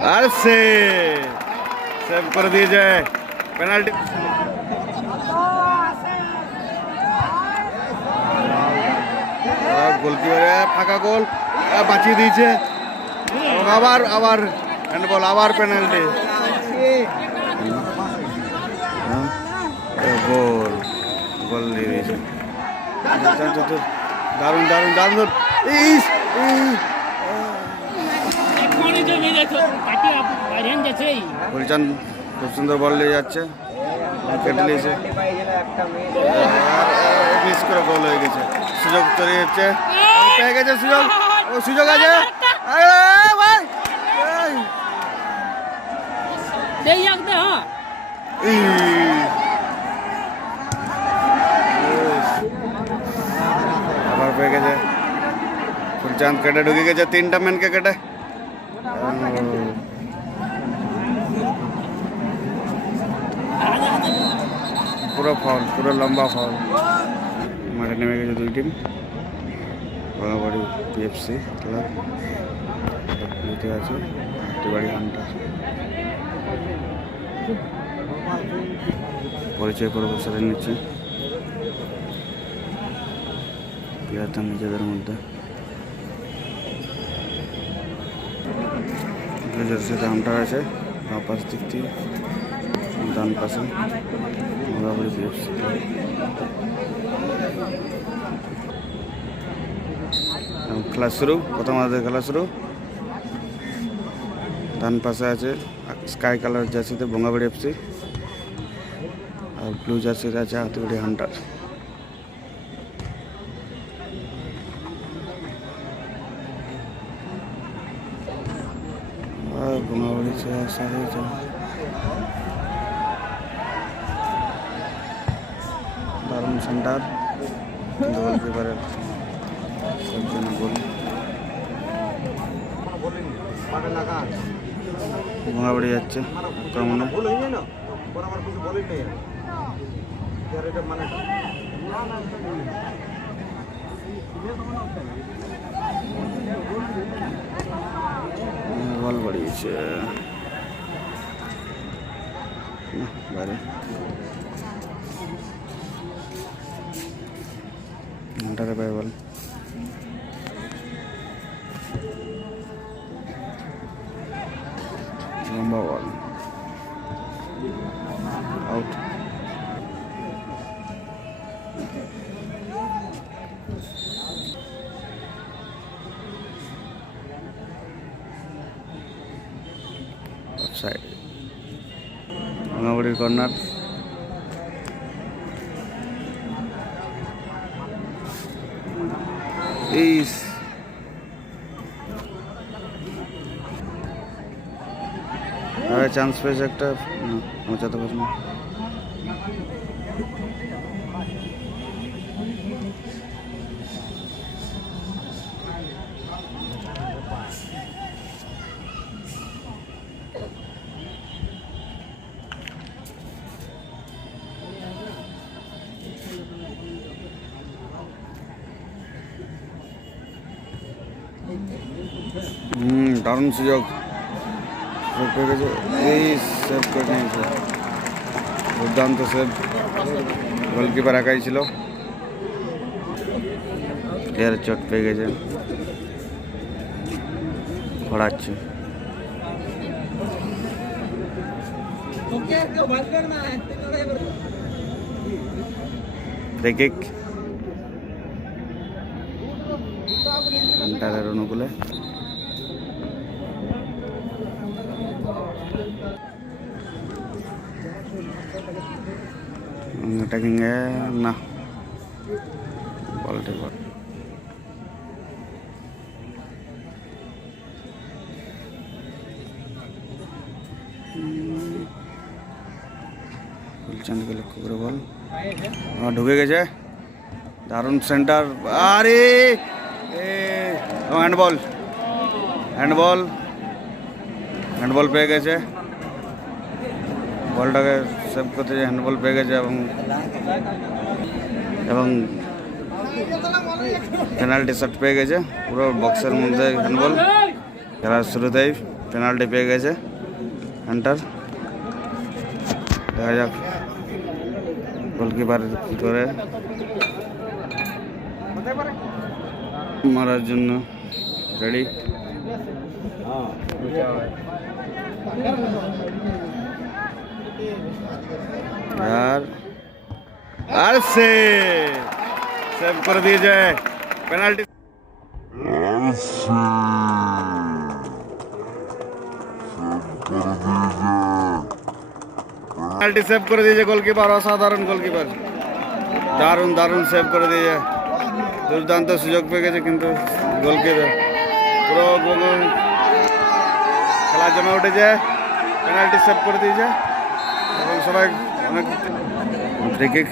আর সেভ করে দিয়েছে পেনাল্টি। গোলকিপারে ফাঁকা গোল বাঁচিয়ে দিয়েছে এবং আবার আবার হ্যান্ডবল, আবার পেনাল্টি। গোল গোল দিয়ে দিয়েছে। দারুণ দারুণ দারুণ। ফুলচাঁদ খুব সুন্দর বল নিয়ে যাচ্ছে, কেটে নিয়েছে, মিস করে গোল হয়ে গেছে। সুযোগ তৈরি হচ্ছে, পেয়ে গেছে সুযোগ, ও সুযোগ আছে ভাই। আবার পেয়ে গেছে ফুলচাঁদ, কেটে ঢুকে গেছে, 3টা ম্যানকে কেটে। পুরো ফাউল, পুরো লম্বা ফাউল। মাঠে নেমে গেছে 2 টিম। বাগাবাড়ি পিএফসি ক্লাব নিতে আছে, হাট্টিবাড়ি হান্টার। পরিচয় পর্ব সেরে নিচ্ছে প্লেয়ারদের নিজেদের মধ্যে। জার্সিতে হান্টার আছে বাঁ পাশ দিক দিয়ে, ডান পাশে বাগাবাড়ি পিএফসি ক্লাব। খেলা শুরু, প্রথম আমাদের খেলা শুরু। ডান পাশে আছে স্কাই কালার জার্সিতে বঙ্গাবাড়ি এফসি, আর ব্লু জার্সিতে আছে হাতিবাড়ি হান্টার। আর বঙ্গাবাড়ি দারুণ সেন্টার, গোলকিপারের গোল। বঙ্গাবাড়ি যাচ্ছে আক্রমণে। বল বাড়িয়েছে বাইরে, হান্টারে পায় বল। লম্বা বল, আউট। অফসাইড, বঙ্গাবাড়ির কর্নার। চান্স পেয়েছে একটা, পৌঁছাতে পারে না। দারুণ সুযোগ, সেভ করে নিয়েছে, দুর্দান্ত সেভ। গোলকিপার একাই ছিল, প্লেয়ারের চোট পেয়ে গেছে, খড়াচ্ছে। ফ্রি কিক হান্টারের অনুকূলে। অ্যাটাকিং না, বলটি বল। ফুলচাঁদকে লক্ষ্য করে বল, ঢুকে গেছে, দারুণ সেন্টার। আরে হ্যান্ডবল, হ্যান্ডবল, হ্যান্ডবল পেয়ে গেছে, বলটাকে সেভ করতে যে হ্যান্ডবল পেয়ে গেছে এবং পেনাল্টি শট পেয়ে গেছে পুরো বক্সের মধ্যে। হ্যান্ডবল খেলার শুরুতেই পেনাল্টি পেয়ে গেছে হান্টার। দেখা যাক গোলকিপার কি করে মারার জন্য রেডি। আর সেভ করে দিয়েছে পেনাল্টি। পেনাল্টি সেভ করে দিয়েছে গোলকিপার, অসাধারণ গোলকিপার, দারুণ দারুণ সেভ করে দিয়েছে। দুর্দান্ত সুযোগ পেয়ে গেছে কিন্তু গোলকিপার পুরো খেলা জমে উঠেছে, পেনাল্টি সেভ করে দিয়েছে এবং সবাই অনেক ফ্রি কিক।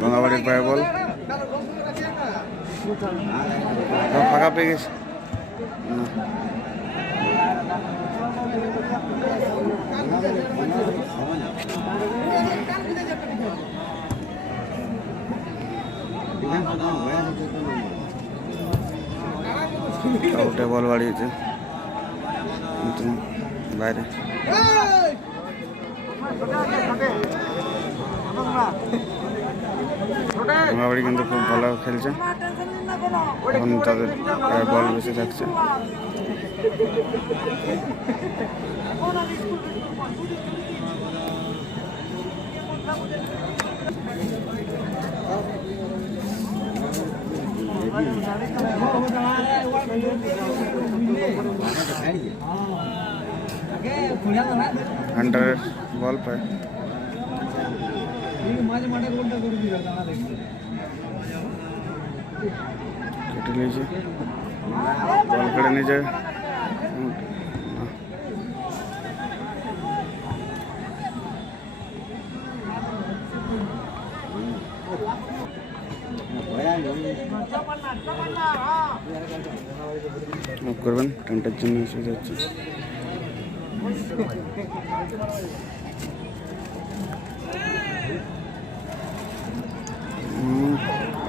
ভাঙাবাড়ির পায়ে বল, ফাঁকা পেয়ে গেছে। আউটে বল বাড়িয়েছে বাইরে। ভাঙাবাড়ি কিন্তু খুব ভালো খেলছে, এখন তাদের বল বেশি থাকছে। হান্টারের বল পায়, কেটে নিয়েছে, বল কেটে নিয়েছে। করবেন টানটার জন্য অসুবিধা হচ্ছে।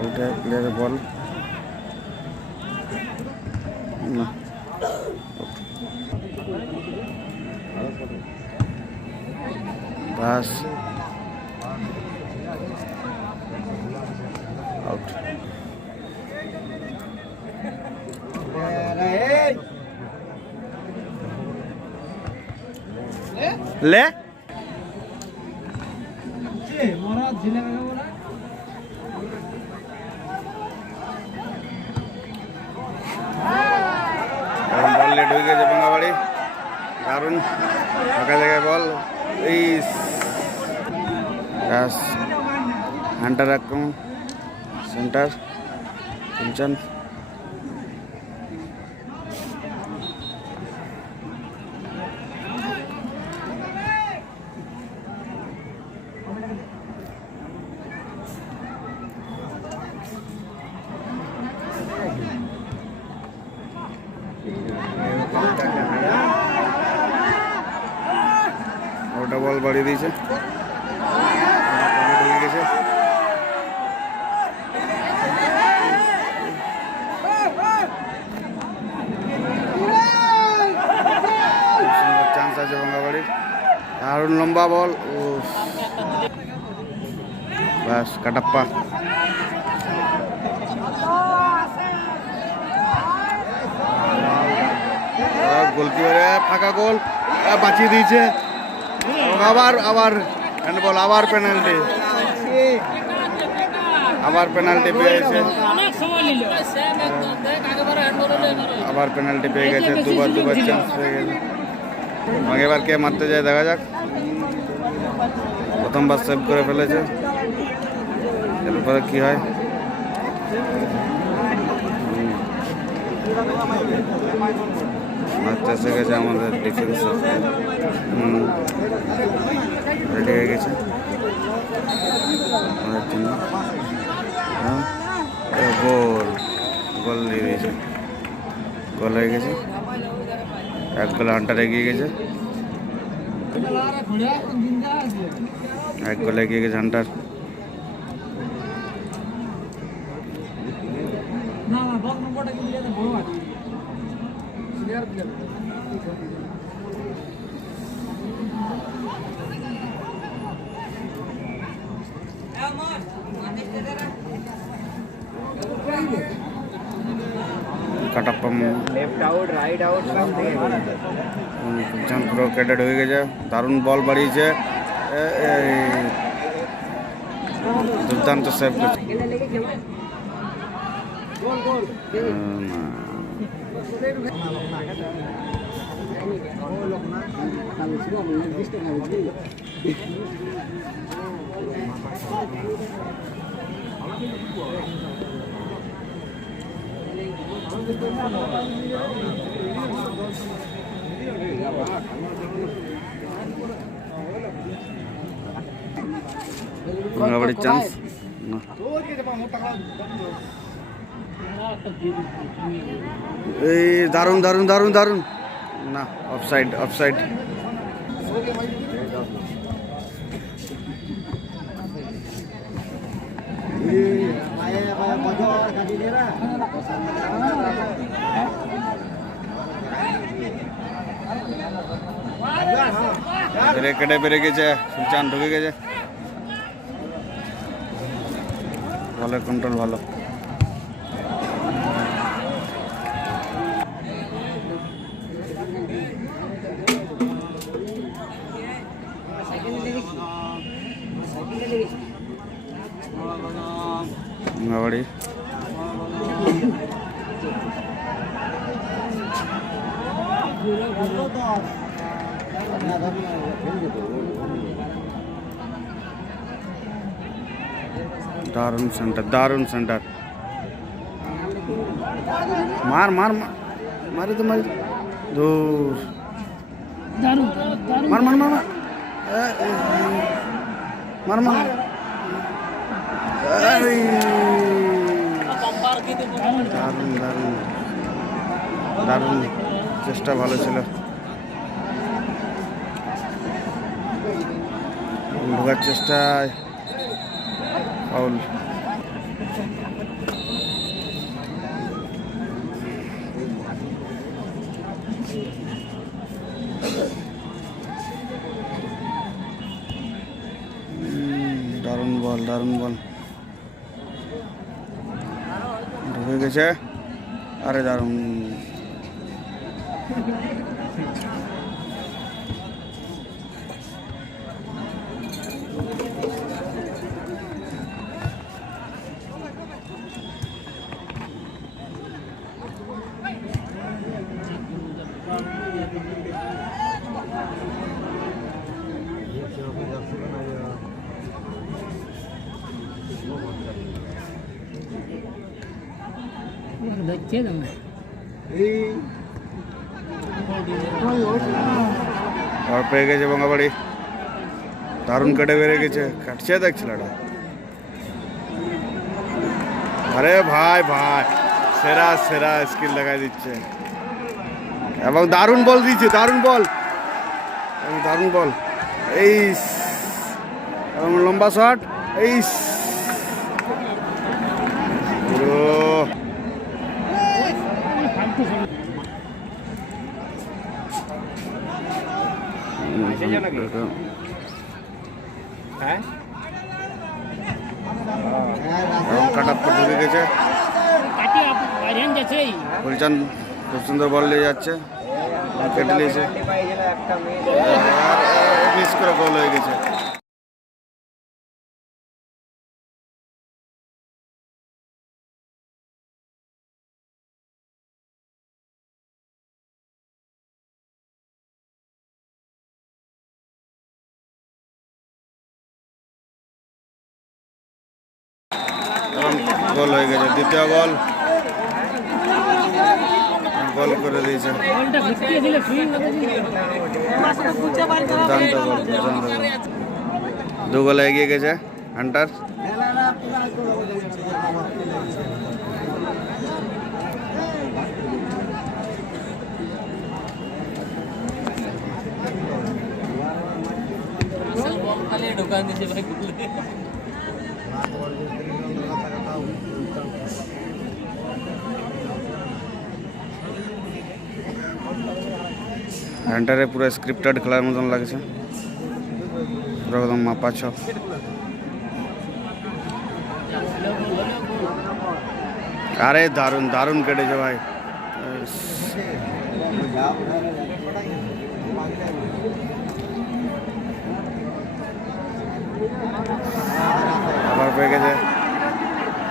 ওটা প্লেয়ারের বল না, বাস আউট। ले বল লেট হয়ে গেছে ভাঙাবাড়ি, দারুণ ফাঁকা জায়গায় বল। এই হান্টার আক্রমণ, সেন্টার কুলচান, ওটা বল বাড়িয়ে দিয়েছে, ঢুকে গেছে। চান্স আছে ভাঙাবাড়ির, দারুণ লম্বা বল, ও বাস কাটাপ্পা। গোলকিপারে ফাঁকা গোল বাঁচিয়ে দিয়েছে, আবার আবার হ্যান্ডবল, আবার পেনাল্টি, আবার পেনাল্টি পেয়েছে, আবার পেনাল্টি পেয়ে গেছে, দুবার চান্স পেয়ে গেছে। এবার কে মারতে যায় দেখা যাক। প্রথমবার সেভ করে ফেলেছে, এরপরে কি হয়। মারতে এসে গেছে আমাদের ডিফেন্স, রেডি হয়ে গেছে আমাদের জন্য। গোল গোল দিয়ে দিয়েছে, গোল হয়ে গেছে, এক গোল হান্টার এগিয়ে গেছে। এক গোলে এগিয়ে গেছে হান্টার। Kattappa left out right out सब পুরো ক্যাডেট হয়ে গেছে। দারুণ বল বাড়িয়েছে, দুর্দান্ত সেভ করছে। বাড়ির চান্স না, এই দারুণ দারুণ দারুণ দারুণ না, অফসাইড অফসাইড। কেটে বেড়ে গেছে, সুলচান ঢুকে গেছে। বলের কন্ট্রোল ভালো। বাড়ি দারুণ সেন্টার, দারুণ সেন্টার। মার মার মারি তো মারি, দূর মার মার মার মার মার। দারুণ দারুণ দারুণ, চেষ্টা ভালো ছিল। ঢোকার চেষ্টায় ফাউল। দারুণ বল, দারুণ বল, ঢুকে গেছে। আরে দারুণ, আর পেয়ে গেছে বঙ্গাবাড়ি। দারুণ কেটে বেড়ে গেছে, কাটছে দেখ ছেলেটা। আরে ভাই ভাই, সেরা সেরা স্কিল লাগাই দিচ্ছে এবং দারুণ বল দিচ্ছে, দারুণ বল, দারুণ বল। এই এবং লম্বা শট, এই পুরো কাটাপ্পা ঢুকে গেছে। ফুলচান খুব সুন্দর বল নিয়ে যাচ্ছে, কেটে নিয়েছে, মিস করে গোল হয়ে গেছে। গোল হয়ে গেছে, দ্বিতীয় গোল গোল করে দিয়েছে। দু গোলে এগিয়ে গেছে হান্টার। এন্টারে পুরো স্ক্রিপ্টেড খেলার মতন লাগছে, পুরো একদম মাপা ছক। আরে দারুণ দারুণ কেটেছে ভাই। আবার পেয়ে গেছে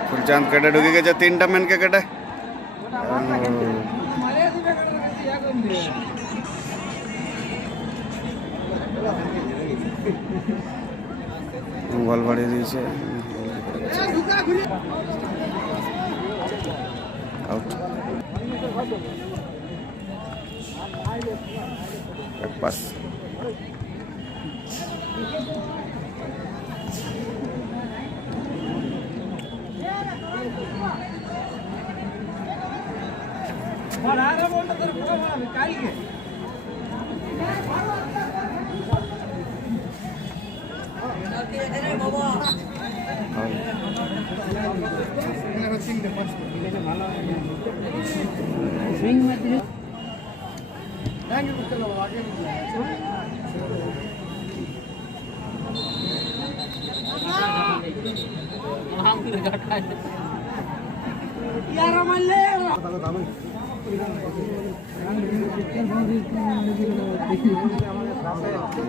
ফুলচাঁদ, কেটে ঢুকে গেছে 3টা মেনকে কেটে। বল বাড়িয়ে দিয়েছে, আউট। এক পাস।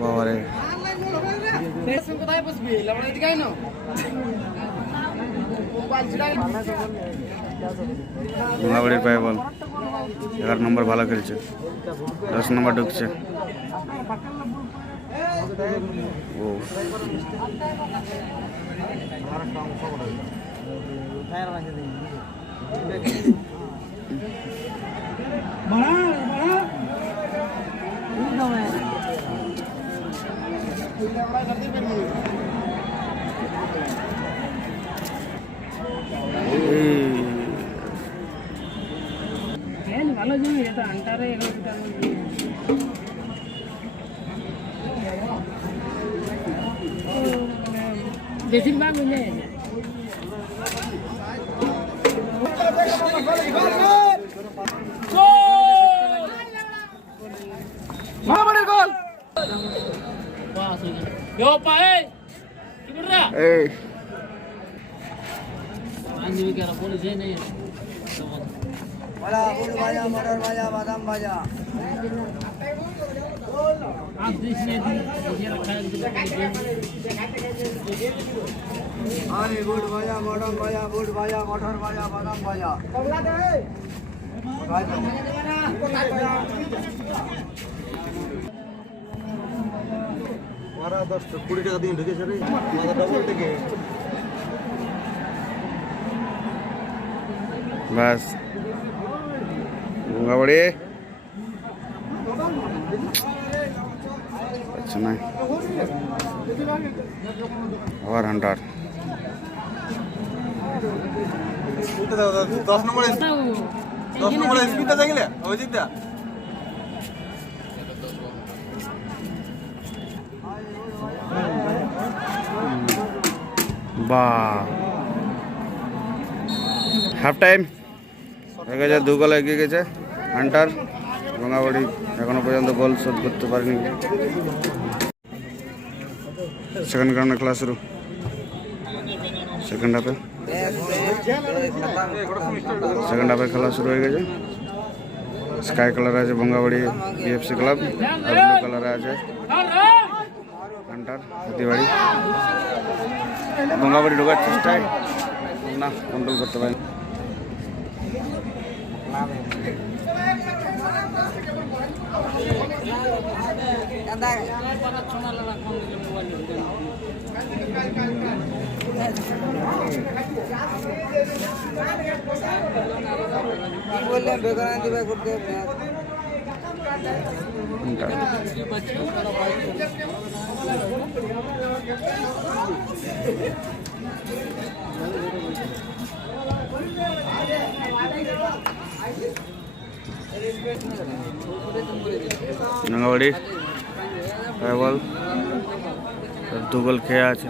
বাবারে মোহাবাড়ির পায়ে বল। 11 নম্বর ভালো খেলছে, 10 নম্বর ঢুকছে। ও ভালো জমি এটা আন্টারে বেশিরভাগ মিলে গোল। मटर भाजा बादाम भाजा अरे गुड़ भाजा मटन भाजा गुड़ भाजा मटर भाजा बादाम भाजा मारा 10-20 টাকা দিয়ে ঢুকেছে রে মাথা ডবল থেকে বাস মোহাবাড়ি। আচ্ছা না আবার হান্টার 10 নম্বরে স্পিডটা দেখলে অজিতদা বাহ। হাফ টাইম হয়ে গেছে, 2 গোলে এগিয়ে গেছে হান্টার। রঙাবাড়ি এখনো পর্যন্ত গোল শোধ করতে পারেনি। সেকেন্ড রাউন্ডে খেলা শুরু, সেকেন্ড হাফে খেলা শুরু হয়ে গেছে। স্কাই কালারে আছে ভঙ্গাবাড়ি বিএফসি ক্লাব, আর ব্লু কালারে আছে হান্টার হাতিবাড়ি। ভঙ্গাবাড়ি ঢোকার চেষ্টায় না, কন্ট্রোল করতে পারেনি। Nangawadi, ball. দু গোল খেয়ে আছে,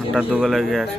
ঘন্টা 2 গোলে এগিয়ে আছে।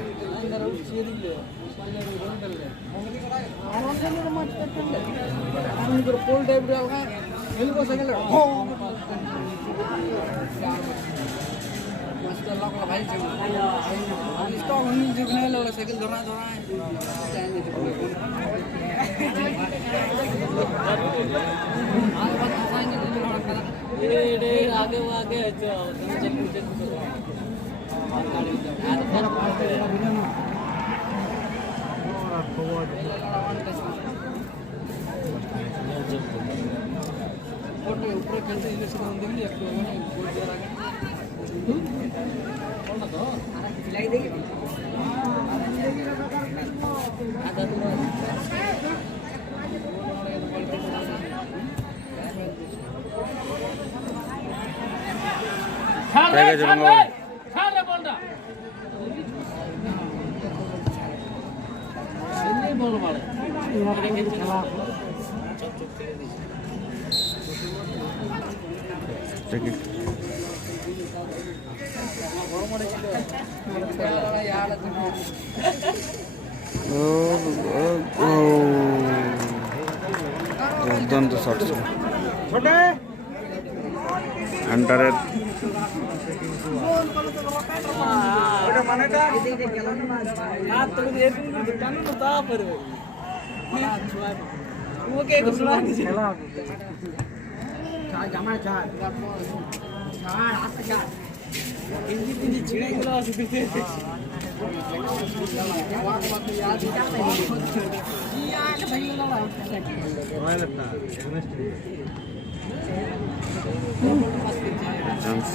ঠিক আছে বঙ্গাবাড়ি। ঠিক আছে। দুর্দান্ত শট ছিল হান্টারের। চান্স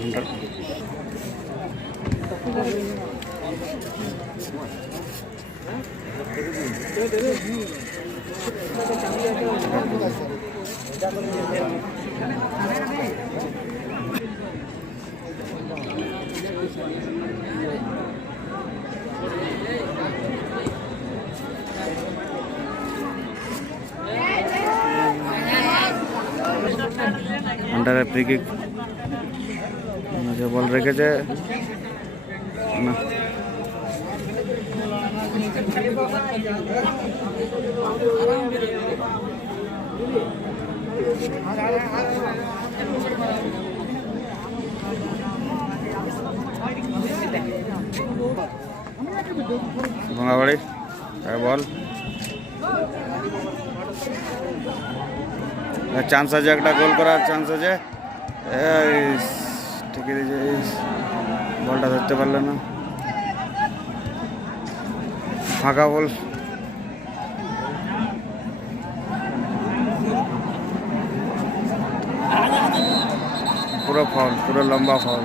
ঠান্ডা আন্ডারে ফ্রি কিক বল রেখেছে না। ভাঙাবাড়ি বল চান্স আছে, একটা গোল করার চান্স আছে। ঠিকই দিয়েছে, বলটা ধরতে পারলো না, ফাঁকা বল। পুরো ফাউল, পুরো লম্বা ফাউল।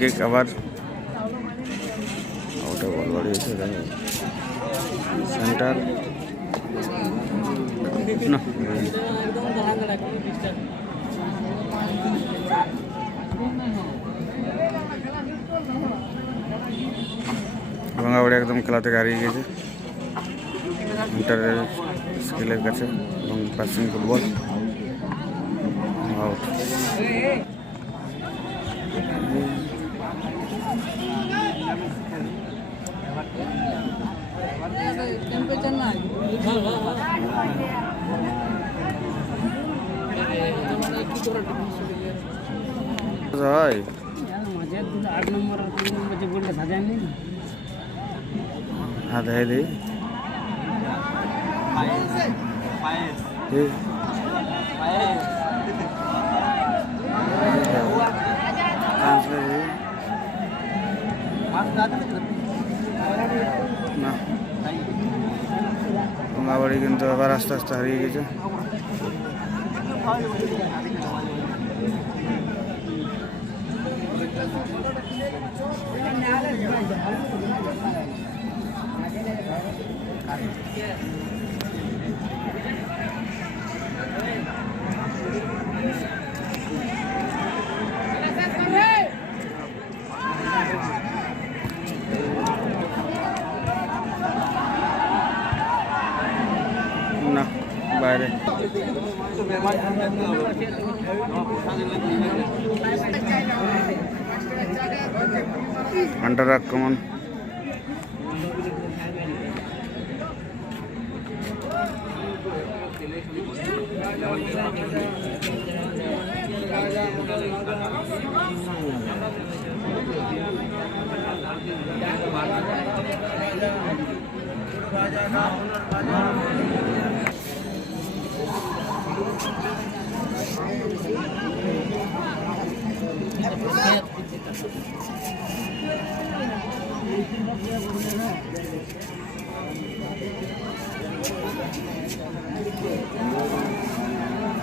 ঠিক আবার আউটে বল বাড়িয়েছে সেন্টার না। ভাঙাবাড়ি একদম খেলা থেকে হারিয়ে গেছে ইন্টারের স্কিলের কাছে এবং পাসিং ফুটবল আউট। টেম্পারেচার না হয় মাঝে 8 নম্বর যে বলটা সাজায়নি হাত হয়ে দিই না গঙ্গাবাড়ি কিন্তু আবার আস্তে আস্তে হারিয়ে গেছে না বাইরে আন্টার আক্রমণ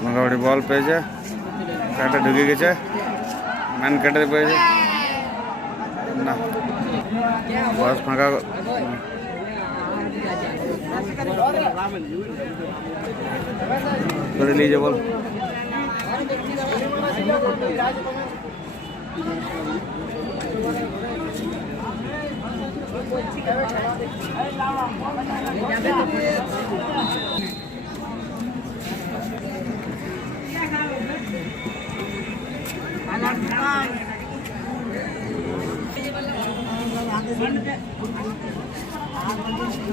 মোটামুটি বল পেয়েছে কাটা ঢুকে গেছে ম্যান কেটে পেয়েছে না বস ফাঁকা করে নিয়ে বল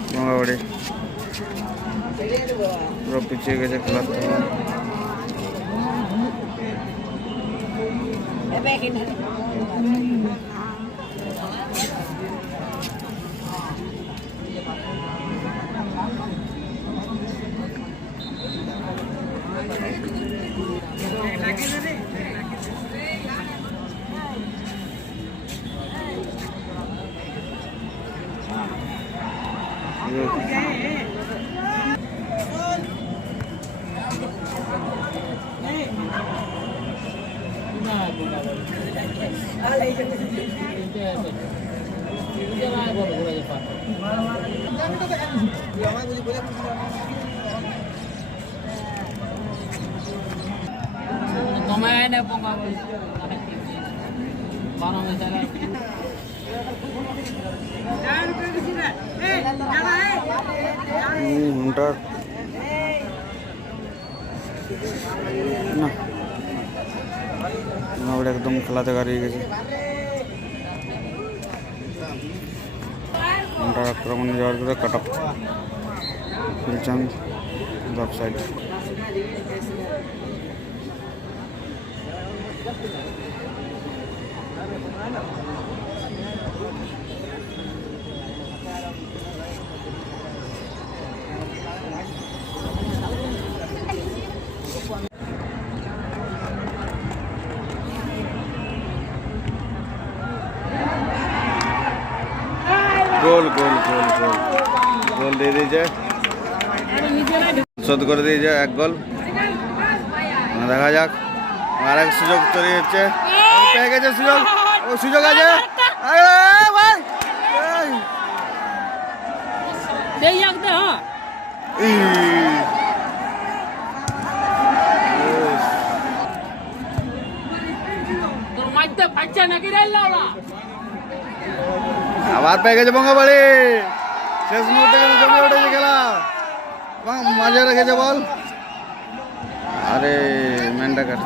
গঙ্গাবাড়ি পুরো পিছিয়ে গেছে খেলার থেকে তোমায় না পোকা বারো মেশালা ঘন্টার না গঙ্গাবাড়ি একদম খেলাতে হারিয়ে গেছে ঘন্টার আক্রমণে যাওয়ার পরে cut off chance offside goal goal goal goal goal দিয়ে দিয়েছে শোধ করে দিয়েছে এক গোল দেখা যাক আর এক সুযোগ তৈরি হচ্ছে পেয়ে গেছে সুযোগ ও সুযোগ আছে আবার পেয়ে গেছে বঙ্গাবাড়ি শেষ মুহূর্তে জমে উঠেছে খেলা মাঝে রেখেছে বল আরে ম্যানটা কাট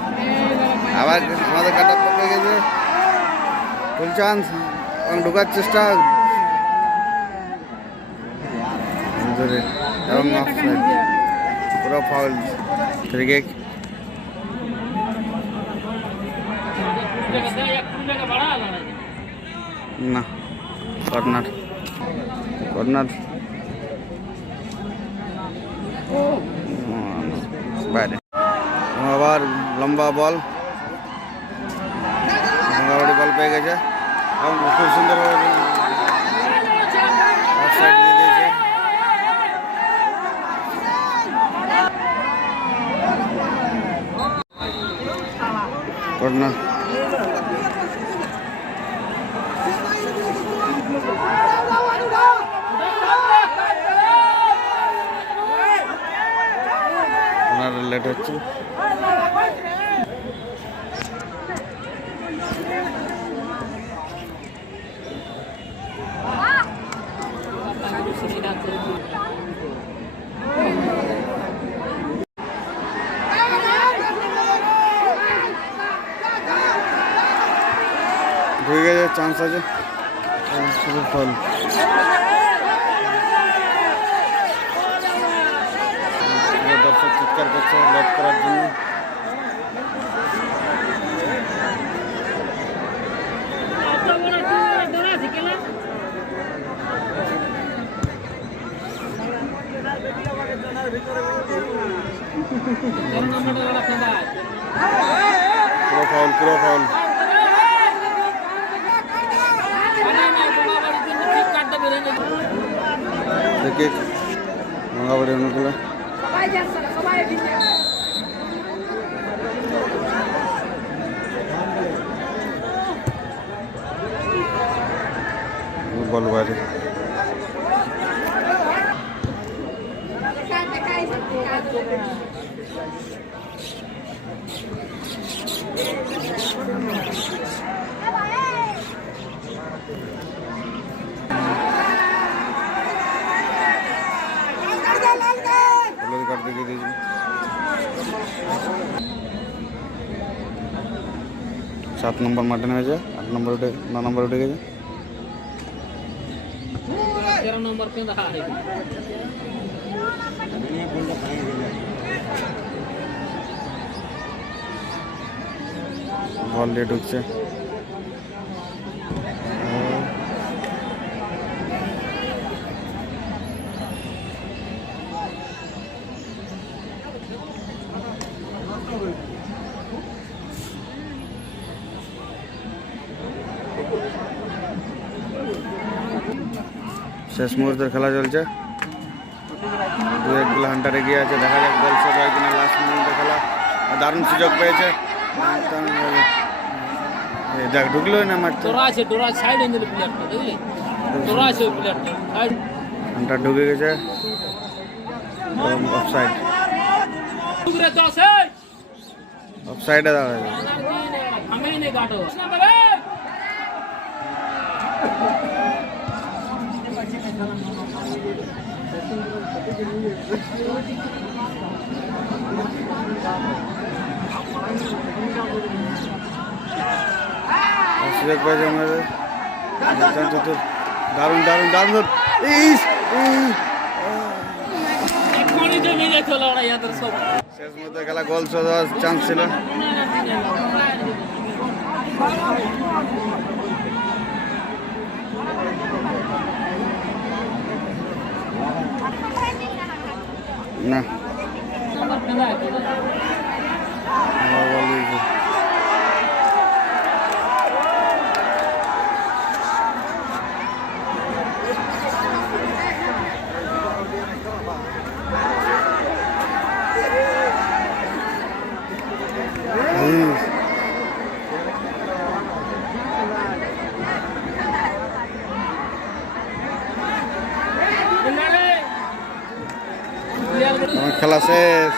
আবার আমাদের কাটা পেয়ে গেছে ফুল চান্স এবং ঢোকার চেষ্টা ধরে এবং অফসাইড, পুরো ফাউল। ফ্রি কিক না, কর্নার কর্নার বাইরে। আবার লম্বা বল, ভাঙাবাড়ি বল পেয়ে গেছে এবং খুব সুন্দরভাবে অফসাইড দিয়ে দিয়েছে। কর্নার লেট হচ্ছে। ঢুকে গেছে, চান্স আছে, শুধু ফল। দর্শক চিৎকার করছে লেট করার জন্য। পুরো ফাউল, পুরো ফাউল। ভাঙাবাড়ি অনুকূলে বল বাইরে। কার্ড দেখিয়ে দিয়েছি। 7 নম্বর মাঠে নেমেছে, 8 নম্বর উঠে 9 নম্বর উঠে গেছে। বল দিয়ে ঢুকছে, শেষ মুহূর্তের খেলা চলছে। 2-1 গোলে হান্টার এগিয়ে আছে, দেখা যাক গোল শোধ হয় কিনা। লাস্ট মুহূর্তে খেলা, দারুণ সুযোগ পেয়েছে, যাক ঢুকলোই না মাঠে। হান্টার ঢুকে গেছে, অফসাইড, অফসাইডে দেওয়া হয়েছে। সুযোগ পেয়েছে আমাদের, দারুণ দারুণ দারুণ। শেষ মুহূর্তে খেলা, গোল শোধ হওয়ার চান্স ছিল। না খেলা শেষ,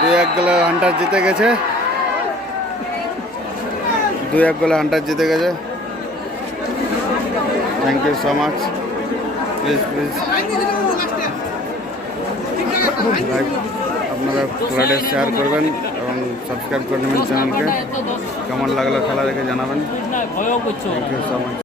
2-1 গোলে হান্টার জিতে গেছে, 2-1 গোলে হান্টার জিতে গেছে। Thank you so much. Please please like আপনারা খেলাটা শেয়ার করবেন এবং সাবস্ক্রাইব করে নেবেন চ্যানেলকে। কেমন লাগলো খেলা দেখে জানাবেন। Thank you so much.